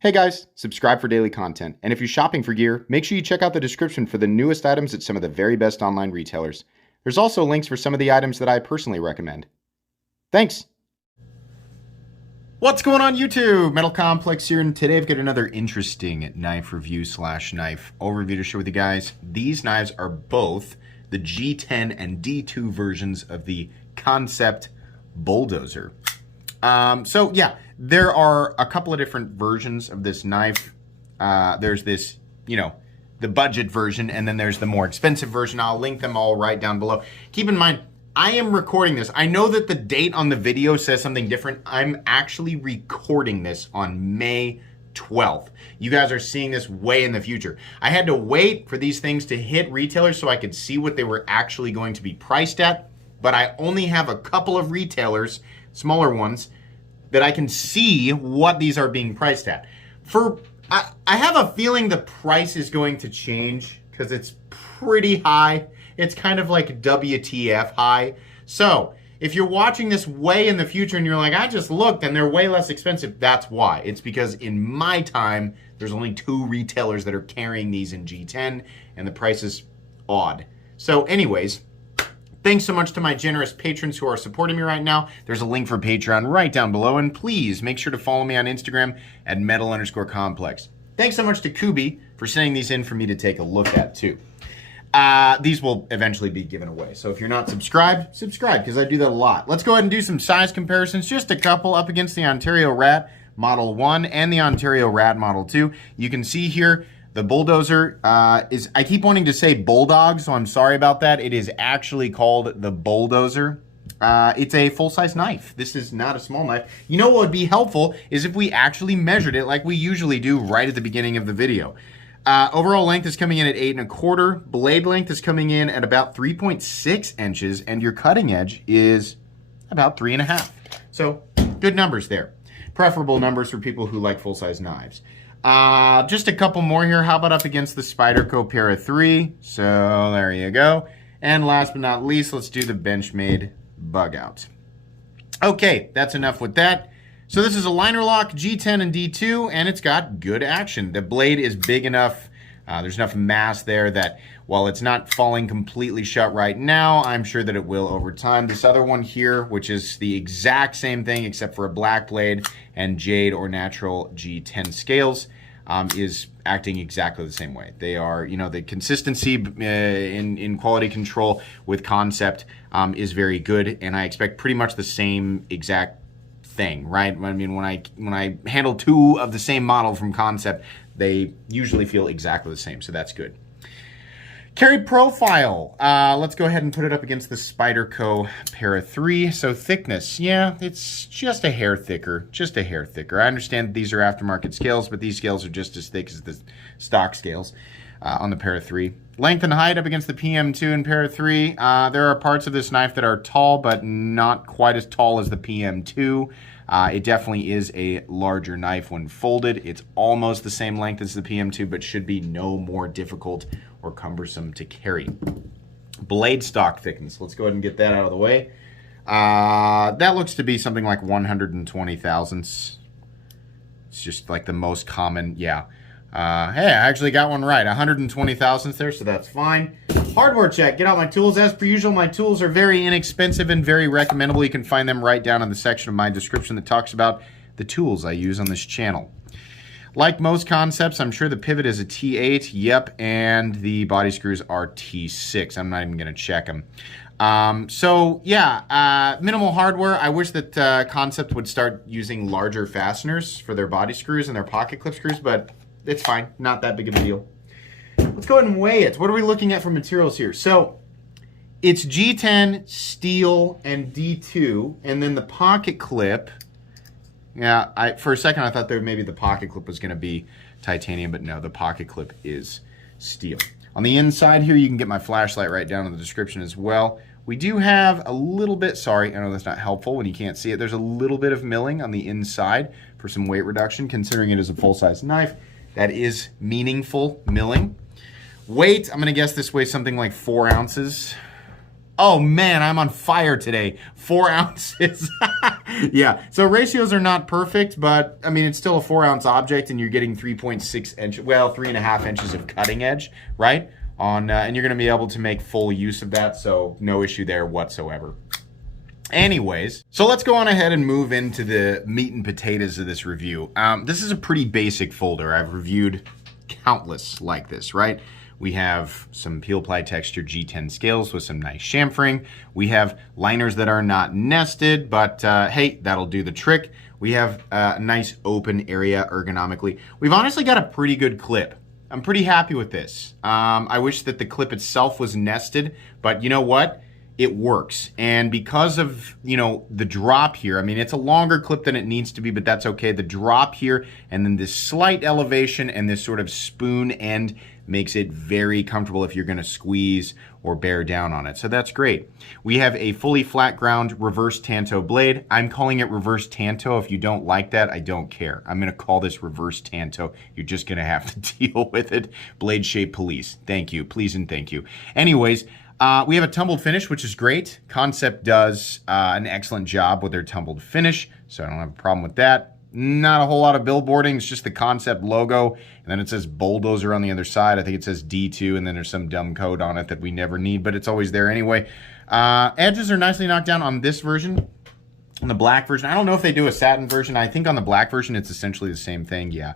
Hey guys, subscribe for daily content. And if you're shopping for gear, make sure you check out the description for the newest items at some of the very best online retailers. There's also links for some of the items that I personally recommend. Thanks! What's going on YouTube? Metal Complex here, and today I've got another interesting knife review / knife overview to share with you guys. These knives are both the G10 and D2 versions of the Kansept Bulldozer. So yeah, there are a couple of different versions of this knife. There's this, the budget version, and then there's the more expensive version. I'll link them all right down below. Keep in mind, I am recording this. I know that the date on the video says something different. I'm actually recording this on May 12th. You guys are seeing this way in the future. I had to wait for these things to hit retailers so I could see what they were actually going to be priced at, but I only have a couple of retailers, smaller ones, that I can see what these are being priced at. I have a feeling the price is going to change because it's pretty high. It's kind of like WTF high. So if you're watching this way in the future and you're like, I just looked and they're way less expensive, that's why. It's because in my time, there's only 2 retailers that are carrying these in G10 and the price is odd. So anyways, thanks so much to my generous patrons who are supporting me right now. There's a link for Patreon right down below, and please make sure to follow me on Instagram at metal_complex. Thanks so much to Kubi for sending these in for me to take a look at too. These will eventually be given away. So if you're not subscribed, subscribe, because I do that a lot. Let's go ahead and do some size comparisons, just a couple up against the Ontario Rat Model 1 and the Ontario Rat Model 2. You can see here, the Bulldozer I keep wanting to say Bulldog, so I'm sorry about that. It is actually called the Bulldozer. It's a full-size knife. This is not a small knife. You know what would be helpful is if we actually measured it like we usually do right at the beginning of the video. Overall length is coming in at 8 1/4. Blade length is coming in at about 3.6 inches, and your cutting edge is about 3.5. So good numbers there. Preferable numbers for people who like full-size knives. Just a couple more here. How about up against the Spyderco Para 3? So there you go. And last but not least, let's do the Benchmade Bug Out. Okay, that's enough with that. So this is a liner lock G10 and D2, and it's got good action. The blade is big enough, there's enough mass there that while it's not falling completely shut right now, I'm sure that it will over time. This other one here, which is the exact same thing except for a black blade and jade or natural G10 scales, is acting exactly the same way. They are, the consistency in quality control with Kansept is very good, and I expect pretty much the same exact thing, right? I mean, when I handle 2 of the same model from Kansept, they usually feel exactly the same, so that's good. Carry profile. Let's go ahead and put it up against the Spyderco Para 3. So thickness, yeah, it's just a hair thicker, I understand that these are aftermarket scales, but these scales are just as thick as the stock scales on the Para 3. Length and height up against the PM2 and Para 3. There are parts of this knife that are tall, but not quite as tall as the PM2. It definitely is a larger knife when folded. It's almost the same length as the PM2, but should be no more difficult or cumbersome to carry. Blade stock thickness. Let's go ahead and get that out of the way. That looks to be something like 120 thousandths. It's just like the most common, yeah. Hey, I actually got one right. 120 thousandths there, so that's fine. Hardware check. Get out my tools. As per usual, my tools are very inexpensive and very recommendable. You can find them right down in the section of my description that talks about the tools I use on this channel. Like most Kansepts, I'm sure the pivot is a T8. Yep, and the body screws are T6. I'm not even going to check them. So yeah, minimal hardware. I wish that Kansept would start using larger fasteners for their body screws and their pocket clip screws, but it's fine. Not that big of a deal. Let's go ahead and weigh it. What are we looking at for materials here? So it's G10, steel, and D2, and then the pocket clip. Yeah, for a second I thought maybe the pocket clip was going to be titanium, but no, the pocket clip is steel. On the inside here, you can get my flashlight right down in the description as well. We do have a little bit, sorry, I know that's not helpful when you can't see it. There's a little bit of milling on the inside for some weight reduction, considering it is a full-size knife. That is meaningful milling. Weight, I'm going to guess this weighs something like 4 ounces. Oh man, I'm on fire today. 4 ounces. Yeah, so ratios are not perfect, but I mean, it's still a 4-ounce object and you're getting 3.6 inches, well, 3.5 inches of cutting edge, right? And you're gonna be able to make full use of that, so no issue there whatsoever. Anyways, so let's go on ahead and move into the meat and potatoes of this review. This is a pretty basic folder. I've reviewed countless like this, right? We have some peel ply texture G10 scales with some nice chamfering. We have liners that are not nested, but hey, that'll do the trick. We have a nice open area ergonomically. We've honestly got a pretty good clip. I'm pretty happy with this. I wish that the clip itself was nested, but you know what? It works. And because of, the drop here, I mean, it's a longer clip than it needs to be, but that's okay. The drop here and then this slight elevation and this sort of spoon end makes it very comfortable if you're gonna squeeze or bear down on it. So that's great. We have a fully flat ground reverse tanto blade. I'm calling it reverse tanto. If you don't like that, I don't care. I'm gonna call this reverse tanto. You're just gonna have to deal with it. Blade shape police. Thank you, please and thank you. Anyways, we have a tumbled finish, which is great. Kansept does an excellent job with their tumbled finish, so I don't have a problem with that. Not a whole lot of billboarding. It's just the Kansept logo, and then it says Bulldozer on the other side. I think it says D2, and then there's some dumb code on it that we never need, but it's always there anyway. Edges are nicely knocked down on this version. On the black version, I don't know if they do a satin version. I think on the black version, it's essentially the same thing. Yeah,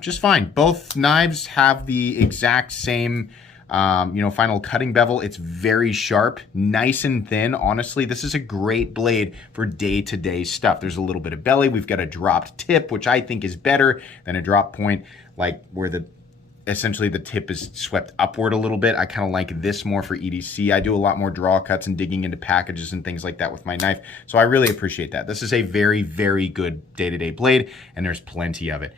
just fine. Both knives have the exact same final cutting bevel. It's very sharp, nice and thin. Honestly, this is a great blade for day-to-day stuff. There's a little bit of belly. We've got a dropped tip, which I think is better than a drop point, like where essentially the tip is swept upward a little bit. I kind of like this more for EDC. I do a lot more draw cuts and digging into packages and things like that with my knife, so I really appreciate that. This is a very, very good day-to-day blade, and there's plenty of it.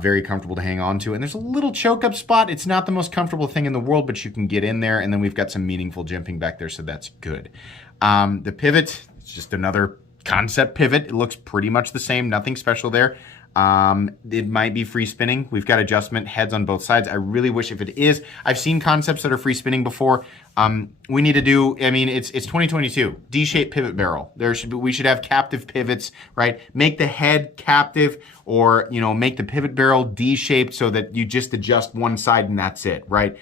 Very comfortable to hang on to, and there's a little choke up spot. It's not the most comfortable thing in the world, but you can get in there, and then we've got some meaningful jimping back there, so that's good. The pivot, it's just another Kansept pivot. It looks pretty much the same, nothing special there. It might be free spinning. We've got adjustment heads on both sides. I really wish if it is. I've seen Kansepts that are free spinning before. We need to do, I mean, it's 2022. D-shaped pivot barrel. We should have captive pivots, right? Make the head captive, or make the pivot barrel D-shaped so that you just adjust one side and that's it, right?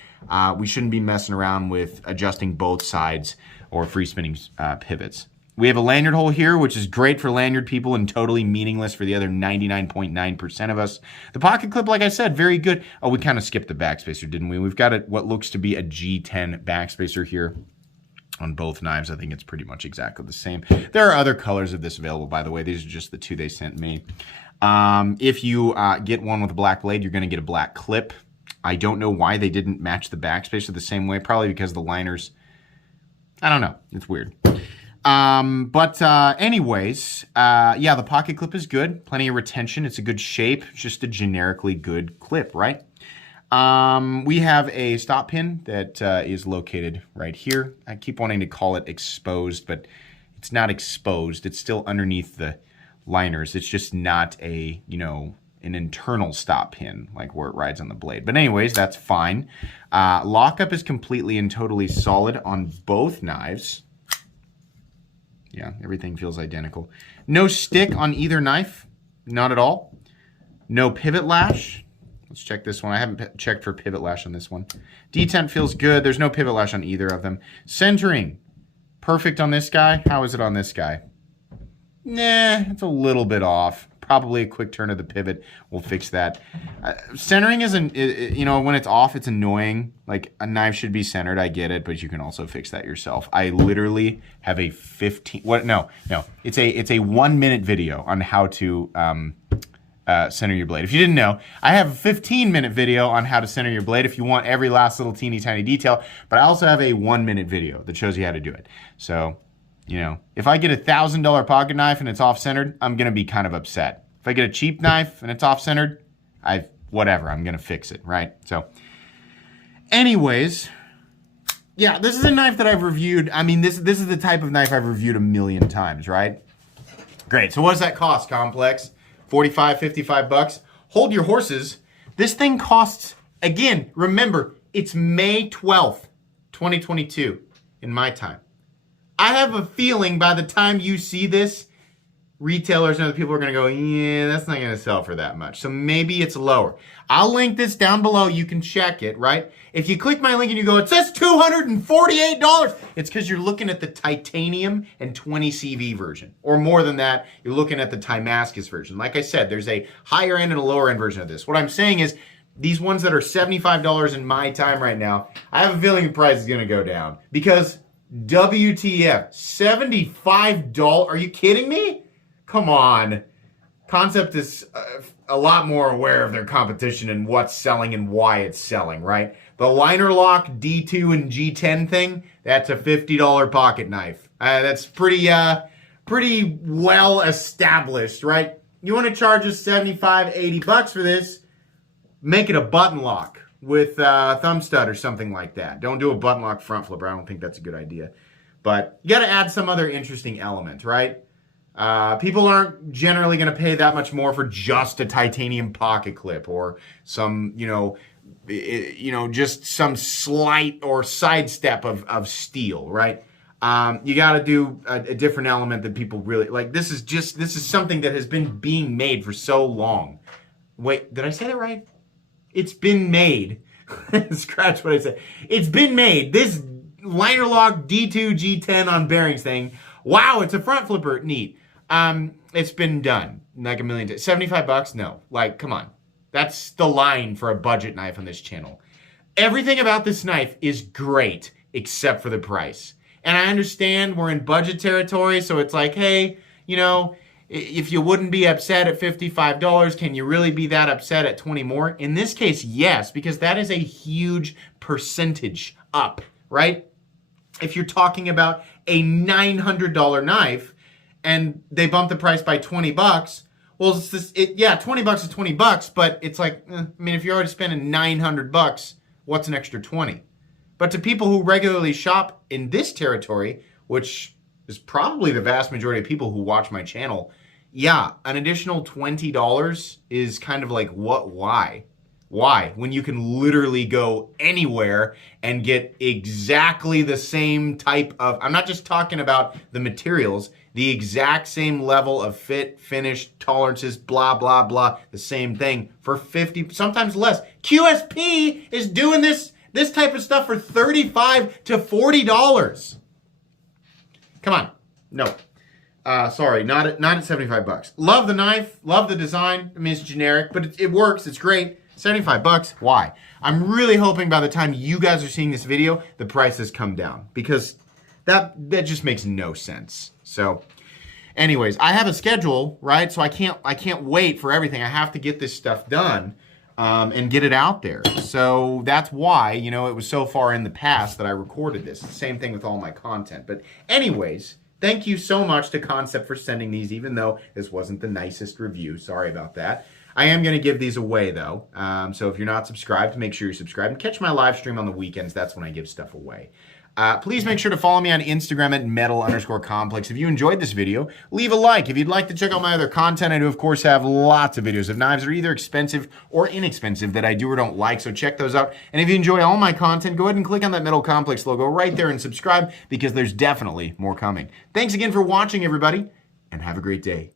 We shouldn't be messing around with adjusting both sides or free spinning pivots. We have a lanyard hole here, which is great for lanyard people and totally meaningless for the other 99.9% of us. The pocket clip, like I said, very good. Oh, we kind of skipped the backspacer, didn't we? We've got what looks to be a G10 backspacer here on both knives. I think it's pretty much exactly the same. There are other colors of this available, by the way. These are just the two they sent me. If you get one with a black blade, you're going to get a black clip. I don't know why they didn't match the backspacer the same way. Probably because the liners, I don't know. It's weird. Anyways, yeah, the pocket clip is good. Plenty of retention. It's a good shape. Just a generically good clip, right? We have a stop pin that is located right here. I keep wanting to call it exposed, but it's not exposed. It's still underneath the liners. It's just not a, an internal stop pin, like where it rides on the blade. But anyways, that's fine. Lockup is completely and totally solid on both knives. Yeah, everything feels identical. No stick on either knife, not at all. No pivot lash. Let's check this one. I haven't checked for pivot lash on this one. Detent feels good. There's no pivot lash on either of them. Centering, perfect on this guy. How is it on this guy? Nah, it's a little bit off. Probably a quick turn of the pivot will fix that. Centering isn't, when it's off, it's annoying. Like, a knife should be centered, I get it, but you can also fix that yourself. I literally have a it's a 1-minute video on how to center your blade. If you didn't know, I have a 15-minute video on how to center your blade if you want every last little teeny tiny detail, but I also have a 1-minute video that shows you how to do it. So, if I get a $1,000 pocket knife and it's off-centered, I'm going to be kind of upset. If I get a cheap knife and it's off-centered, whatever, I'm going to fix it, right? So, anyways, yeah, this is a knife that I've reviewed. I mean, this is the type of knife I've reviewed a million times, right? Great. So what does that cost, Complex? 45, 55 bucks? Hold your horses. This thing costs, again, remember, it's May 12th, 2022 in my time. I have a feeling by the time you see this, retailers and other people are going to go, yeah, that's not going to sell for that much. So maybe it's lower. I'll link this down below. You can check it, right? If you click my link and you go, it says $248, it's because you're looking at the titanium and 20 CV version. Or more than that, you're looking at the Damascus version. Like I said, there's a higher end and a lower end version of this. What I'm saying is, these ones that are $75 in my time right now, I have a feeling the price is going to go down. Because WTF, $75? Are you kidding me? Come on. Kansept is a lot more aware of their competition and what's selling and why it's selling, right? The liner lock D2 and G10 thing, that's a $50 pocket knife. That's pretty well established, right? You want to charge us $75, $80 for this, make it a button lock with thumb stud or something like that. Don't do a button lock front flipper. I don't think that's a good idea. But you got to add some other interesting element, right? People aren't generally going to pay that much more for just a titanium pocket clip or some, just some slight or sidestep of steel, right? You got to do a different element that people really like. This is something that has been being made for so long. Wait, did I say that right? It's been made. Scratch what I said. It's been made. This liner lock D2 G10 on bearings thing. Wow, it's a front flipper. Neat. It's been done like a million times. $75? No. Like, come on. That's the line for a budget knife on this channel. Everything about this knife is great except for the price. And I understand we're in budget territory, so it's like, hey, if you wouldn't be upset at $55, can you really be that upset at 20 more? In this case, yes, because that is a huge percentage up, right? If you're talking about a $900 knife and they bump the price by $20, well, $20 is $20, but it's like, if you're already spending $900, what's an extra 20? But to people who regularly shop in this territory, which is probably the vast majority of people who watch my channel, yeah, an additional $20 is kind of like, what, why? Why? When you can literally go anywhere and get exactly the same type of, I'm not just talking about the materials, the exact same level of fit, finish, tolerances, blah, blah, blah, the same thing for 50, sometimes less. QSP is doing this type of stuff for $35 to $40. Come on. No. Sorry, not at $75. Love the knife, love the design. It's generic, but it works, it's great. $75, why? I'm really hoping by the time you guys are seeing this video, the price has come down because that just makes no sense. So anyways, I have a schedule, right? So I can't wait for everything. I have to get this stuff done and get it out there. So that's why, it was so far in the past that I recorded this. Same thing with all my content. But anyways, thank you so much to Kansept for sending these, even though this wasn't the nicest review. Sorry about that. I am going to give these away, though. So if you're not subscribed, make sure you're subscribed. And catch my live stream on the weekends. That's when I give stuff away. Please make sure to follow me on Instagram at metal_complex. If you enjoyed this video, leave a like. If you'd like to check out my other content, I do, of course, have lots of videos of knives that are either expensive or inexpensive that I do or don't like, so check those out. And if you enjoy all my content, go ahead and click on that Metal Complex logo right there and subscribe because there's definitely more coming. Thanks again for watching, everybody, and have a great day.